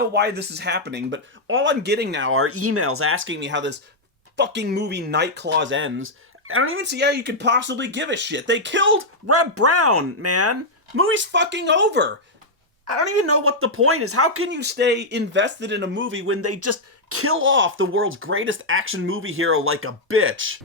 know why this is happening, but all I'm getting now are emails asking me how this fucking movie Night Claws ends. I don't even see how you could possibly give a shit. They killed Reb Brown, man. Movie's fucking over. I don't even know what the point is. How can you stay invested in a movie when they just kill off the world's greatest action movie hero like a bitch?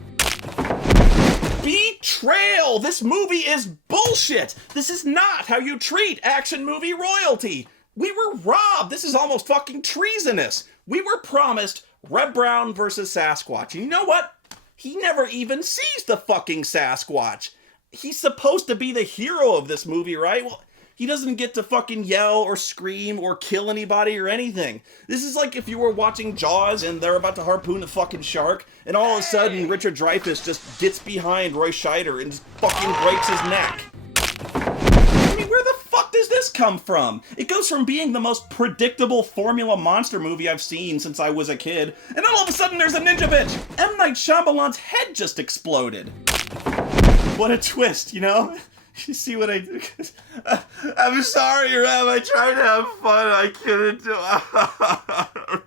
Betrayal! This movie is bullshit! This is not how you treat action movie royalty! We were robbed! This is almost fucking treasonous! We were promised Reb Brown versus Sasquatch. And you know what? He never even sees the fucking Sasquatch. He's supposed to be the hero of this movie, right? Well, he doesn't get to fucking yell or scream or kill anybody or anything. This is like if you were watching Jaws and they're about to harpoon a fucking shark, and all of a sudden Richard Dreyfuss just gets behind Roy Scheider and just fucking breaks his neck. I mean, where the fuck does this come from? It goes from being the most predictable formula monster movie I've seen since I was a kid, and all of a sudden there's a ninja bitch! M. Night Shyamalan's head just exploded. What a twist, you know? You see what I do? I'm sorry, Reb. I tried to have fun. I couldn't do it.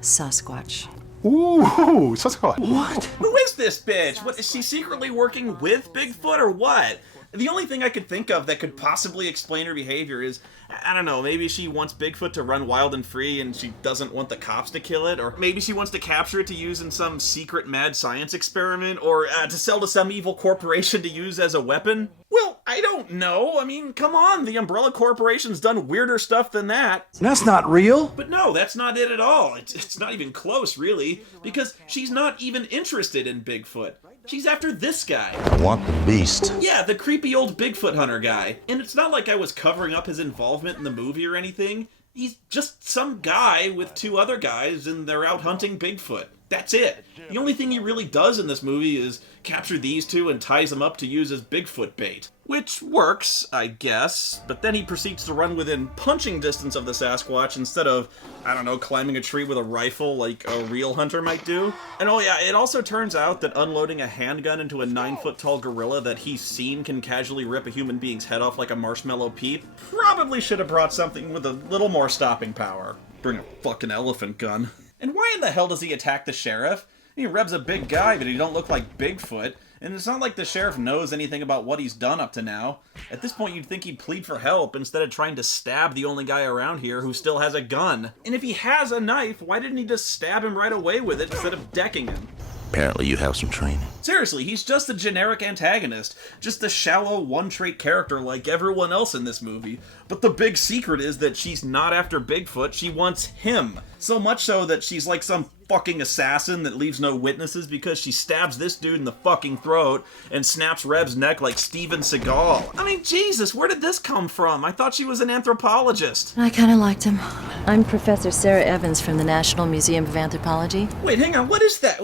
Sasquatch. Ooh, Sasquatch. What? Who is this bitch? What, is she secretly working with Bigfoot or what? The only thing I could think of that could possibly explain her behavior is, I don't know, maybe she wants Bigfoot to run wild and free and she doesn't want the cops to kill it, or maybe she wants to capture it to use in some secret mad science experiment, or to sell to some evil corporation to use as a weapon. Well, I don't know. I mean, come on, the Umbrella Corporation's done weirder stuff than that. That's not real. But no, that's not it at all. It's not even close, really, because she's not even interested in Bigfoot. She's after this guy. I want the beast. Yeah, the creepy old Bigfoot hunter guy. And it's not like I was covering up his involvement in the movie or anything. He's just some guy with two other guys and they're out hunting Bigfoot. That's it. The only thing he really does in this movie is capture these two and ties them up to use as Bigfoot bait. Which works, I guess, but then he proceeds to run within punching distance of the Sasquatch instead of, I don't know, climbing a tree with a rifle like a real hunter might do. And oh yeah, it also turns out that unloading a handgun into a 9-foot-tall gorilla that he's seen can casually rip a human being's head off like a marshmallow peep probably should have brought something with a little more stopping power. Bring a fucking elephant gun. And why in the hell does he attack the sheriff? I mean, Reb's a big guy, but he don't look like Bigfoot. And it's not like the sheriff knows anything about what he's done up to now. At this point, you'd think he'd plead for help instead of trying to stab the only guy around here who still has a gun. And if he has a knife, why didn't he just stab him right away with it instead of decking him? Apparently you have some training. Seriously, he's just a generic antagonist. Just a shallow, one-trait character like everyone else in this movie. But the big secret is that she's not after Bigfoot, she wants him. So much so that she's like some fucking assassin that leaves no witnesses because she stabs this dude in the fucking throat and snaps Reb's neck like Steven Seagal. I mean, Jesus, where did this come from? I thought she was an anthropologist. I kind of liked him. I'm Professor Sarah Evans from the National Museum of Anthropology. Wait, hang on, what is that?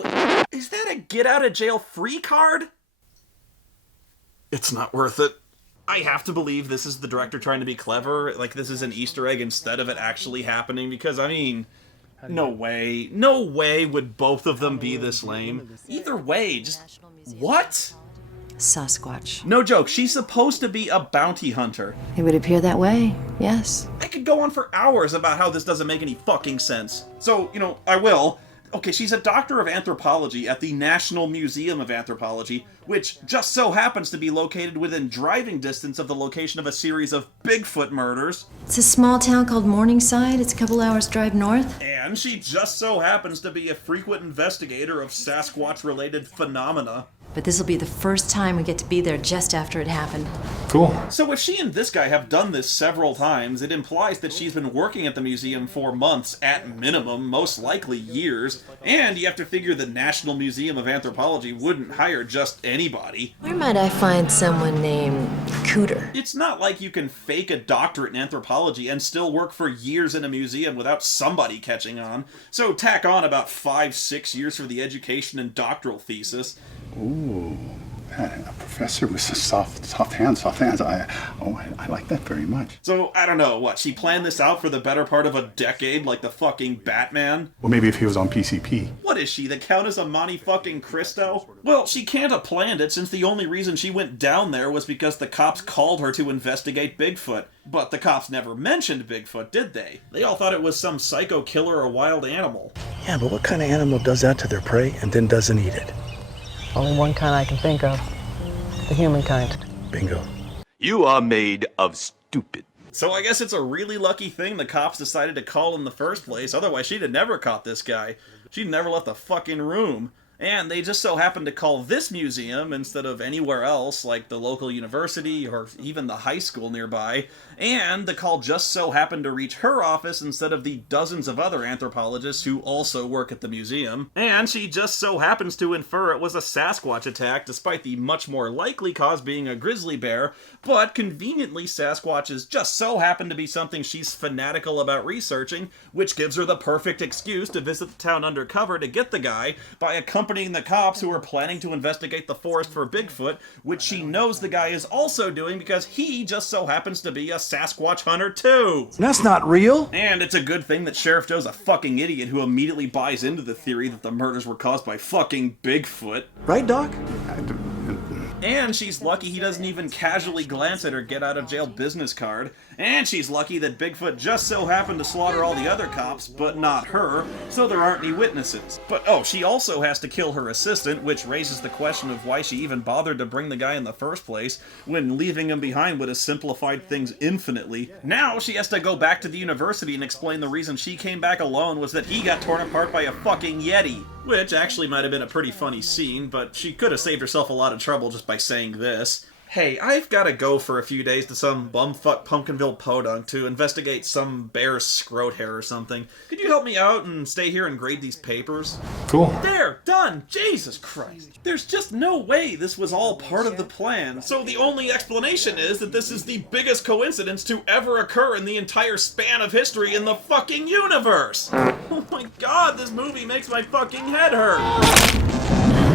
Is that a get-out-of-jail-free card? It's not worth it. I have to believe this is the director trying to be clever, like this is an Easter egg instead of it actually happening, because, I mean, no way would both of them be this lame. Either way, just, what? Sasquatch. No joke, she's supposed to be a bounty hunter. It would appear that way, yes. I could go on for hours about how this doesn't make any fucking sense. So, I will. Okay, she's a doctor of anthropology at the National Museum of Anthropology, which just so happens to be located within driving distance of the location of a series of Bigfoot murders. It's a small town called Morningside. It's a couple hours drive north. And she just so happens to be a frequent investigator of Sasquatch-related phenomena. But this will be the first time we get to be there just after it happened. Cool. So if she and this guy have done this several times, it implies that she's been working at the museum for months, at minimum, most likely years, and you have to figure the National Museum of Anthropology wouldn't hire just anybody. Where might I find someone named Cooter? It's not like you can fake a doctorate in anthropology and still work for years in a museum without somebody catching on, so tack on about 5-6 years for the education and doctoral thesis. Ooh. A professor with soft hands. I like that very much. So, I don't know, what, she planned this out for the better part of a decade like the fucking Batman? Well, maybe if he was on PCP. What is she, the Countess of Monte fucking Cristo? Well, she can't have planned it since the only reason she went down there was because the cops called her to investigate Bigfoot. But the cops never mentioned Bigfoot, did they? They all thought it was some psycho killer or wild animal. Yeah, but what kind of animal does that to their prey and then doesn't eat it? Only one kind I can think of. The human kind. Bingo. You are made of stupid. So I guess it's a really lucky thing the cops decided to call in the first place, otherwise she'd have never caught this guy. She'd never left the fucking room. And they just so happened to call this museum instead of anywhere else, like the local university or even the high school nearby. And the call just so happened to reach her office instead of the dozens of other anthropologists who also work at the museum. And she just so happens to infer it was a Sasquatch attack, despite the much more likely cause being a grizzly bear. But conveniently, Sasquatches just so happen to be something she's fanatical about researching, which gives her the perfect excuse to visit the town undercover to get the guy by accompanying the cops who are planning to investigate the forest for Bigfoot, which she knows the guy is also doing because he just so happens to be a Sasquatch hunter too. That's not real. And it's a good thing that Sheriff Joe's a fucking idiot who immediately buys into the theory that the murders were caused by fucking Bigfoot. Right, Doc? And she's lucky he doesn't even casually glance at her get out of jail business card. And she's lucky that Bigfoot just so happened to slaughter all the other cops, but not her, so there aren't any witnesses. But oh, she also has to kill her assistant, which raises the question of why she even bothered to bring the guy in the first place, when leaving him behind would have simplified things infinitely. Now she has to go back to the university and explain the reason she came back alone was that he got torn apart by a fucking Yeti. Which actually might have been a pretty funny scene, but she could have saved herself a lot of trouble just by saying this. Hey, I've gotta go for a few days to some bumfuck Pumpkinville podunk to investigate some bear's scrot hair or something. Could you help me out and stay here and grade these papers? Cool. There! Done! Jesus Christ! There's just no way this was all part of the plan, so the only explanation is that this is the biggest coincidence to ever occur in the entire span of history in the fucking universe! Oh my god, this movie makes my fucking head hurt!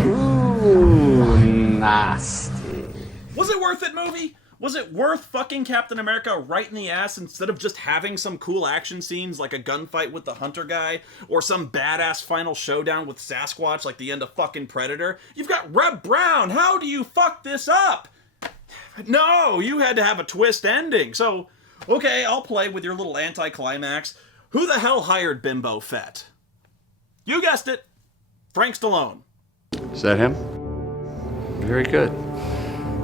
Ooh, nasty. Was it worth it, movie? Was it worth fucking Captain America right in the ass instead of just having some cool action scenes like a gunfight with the hunter guy or some badass final showdown with Sasquatch like the end of fucking Predator? You've got Reb Brown! How do you fuck this up? No, you had to have a twist ending. So, okay, I'll play with your little anticlimax. Who the hell hired Bimbo Fett? You guessed it. Frank Stallone. Is that him? Very good.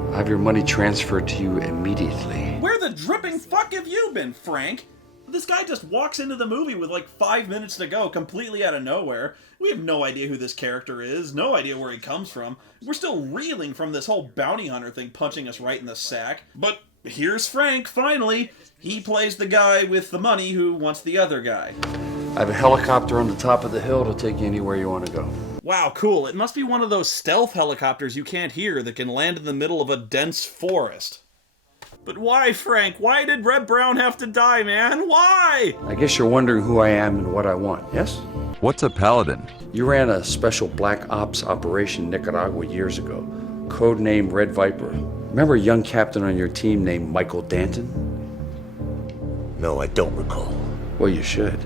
I'll have your money transferred to you immediately. Where the dripping fuck have you been, Frank? This guy just walks into the movie with like 5 minutes to go, completely out of nowhere. We have no idea who this character is, no idea where he comes from. We're still reeling from this whole bounty hunter thing punching us right in the sack. But here's Frank, finally. He plays the guy with the money who wants the other guy. I have a helicopter on the top of the hill to take you anywhere you want to go. Wow, cool. It must be one of those stealth helicopters you can't hear that can land in the middle of a dense forest. But why, Frank? Why did Reb Brown have to die, man? Why? I guess you're wondering who I am and what I want, yes? What's a paladin? You ran a special black ops operation in Nicaragua years ago, codenamed Red Viper. Remember a young captain on your team named Michael Danton? No, I don't recall. Well, you should.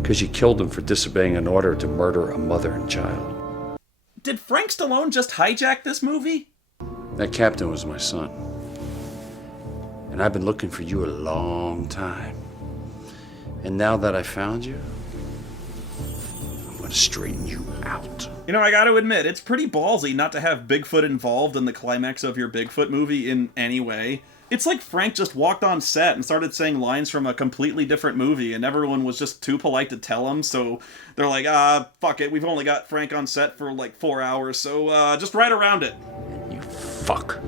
Because you killed him for disobeying an order to murder a mother and child. Did Frank Stallone just hijack this movie? That captain was my son. And I've been looking for you a long time. And now that I found you, I'm going to straighten you out. You know, I gotta admit, it's pretty ballsy not to have Bigfoot involved in the climax of your Bigfoot movie in any way. It's like Frank just walked on set and started saying lines from a completely different movie, and everyone was just too polite to tell him, so they're like, fuck it, we've only got Frank on set for like 4 hours, so just write around it. You fuck.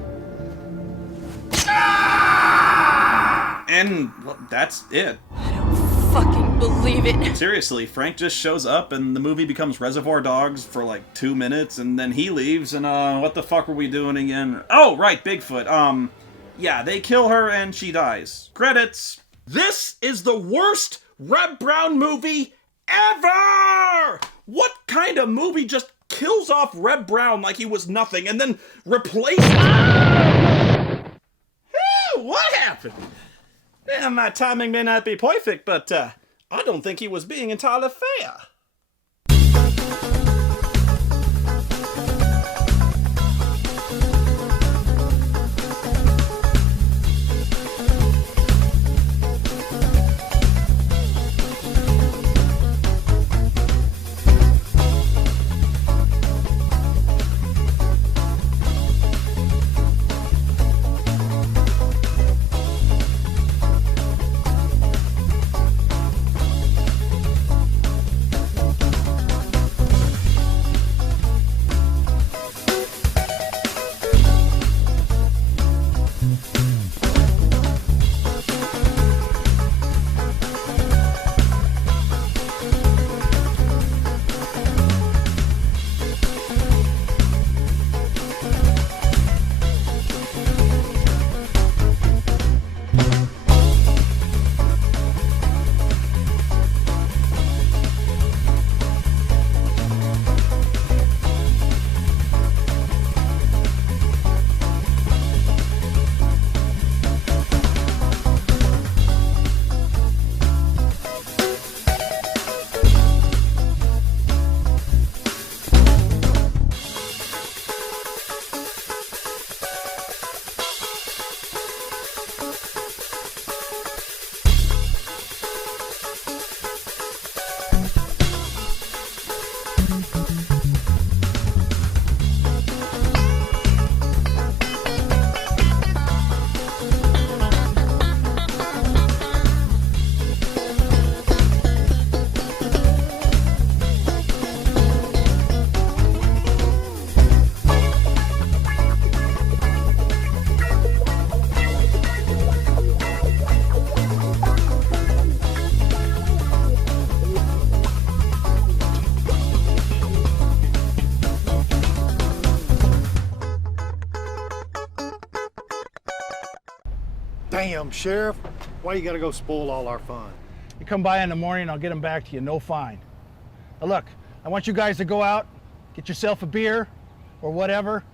And well, that's it. I don't fucking believe it. Seriously, Frank just shows up and the movie becomes Reservoir Dogs for like 2 minutes, and then he leaves, and what the fuck were we doing again? Oh, right, Bigfoot. Yeah, they kill her and she dies. Credits. This is the worst Reb Brown movie ever! What kind of movie just kills off Reb Brown like he was nothing, and then replaces him. What happened? Yeah, my timing may not be perfect, but I don't think he was being entirely fair. Damn, Sheriff, why you gotta go spoil all our fun? You come by in the morning, I'll get them back to you, no fine. Now look, I want you guys to go out, get yourself a beer or whatever,